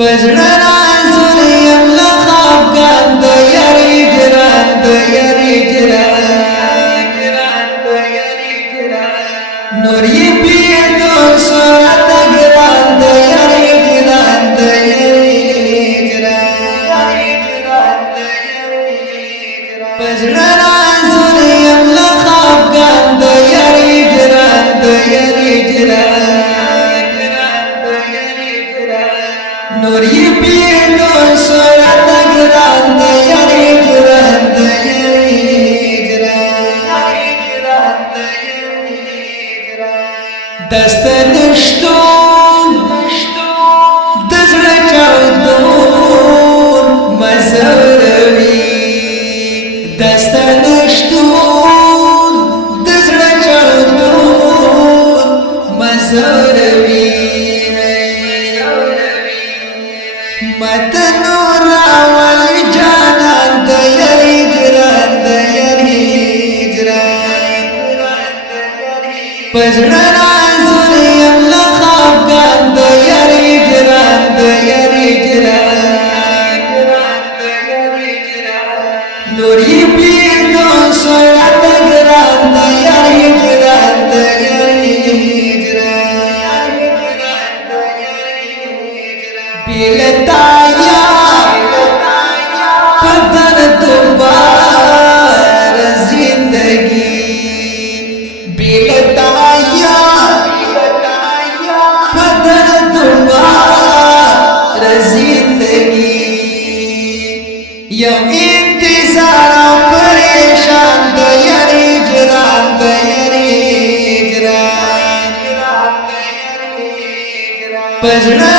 پزړه زوري الله خفګان د یاري جران د یاري جران نور یې پیډو سات ګران د یاري جران د یاري جران پزړه زوري الله خفګان د یاري جران د یاري جران نور یې پیډو سات ګران د یاري جران د یاري جران دستنشتون د زړه چاودون مزوروي دستنشتون د زړه چاودون مزوروي متنور راولی جانان د یاري جران د یاري جران پزړه زوري الله خفګان د یاري جران د یاري جران نور یې پیډو سات ګران د یاري جران د یاري جران بیلتایا پدر دوبار زندگی بیلتایا پدر دوبار زندگی یم انتظار پریشان د یاري جران د یاري جران پزړه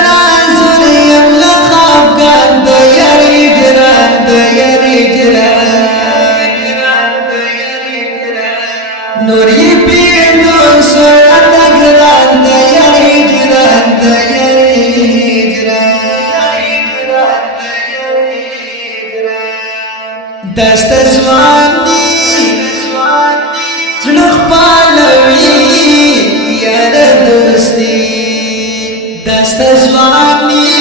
زوري الله خفګان د یاري جران د یاري جران نور یې پیډو سات ګران د یاري جران د یاري جران دست ځواني زړه خپلوي یار دوستي دست ځواني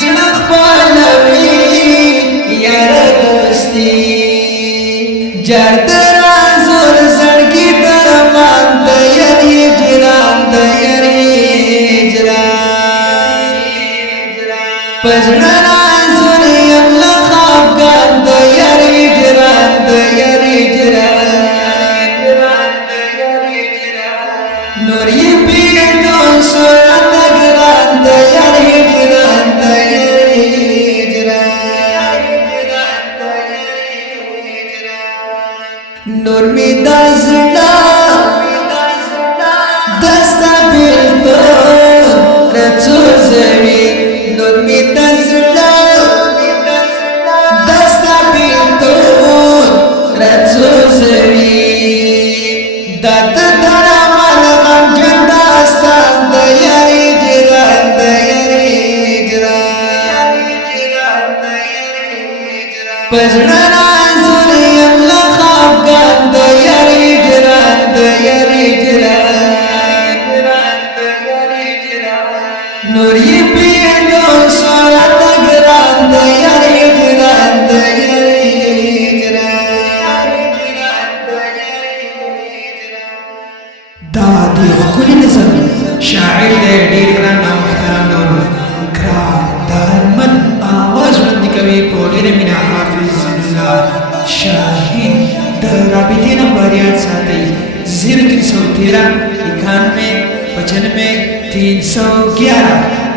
زړه خپلوي یار دوستي جرد رازور زړګي درمان د یاري جران د یاري جران پزړه زوري الله خفګان د یاري جران د یاري جران نور یې پیډو سات ګران د یاري جران د یاري جران نور می د زړه دستا بیلتو رڅو زوي نور می د زړه دستا بیلتو رڅو زوي دت درمل غم جنداستان د یاري جران د یاري جران پزړه زوري الله خفګان د یاري جران د یاري جران نور یې پیډو سات ګران د یاري جران د یاري جران دا دی ښکلی نظم شاعر دی ډېر ګران او محترم نور اکرام دارمن آواز وړاندې کوي په ډېره مینه حافظ الله شاهین د رابطې نمبر یاد ساتئ 0313 91 95 311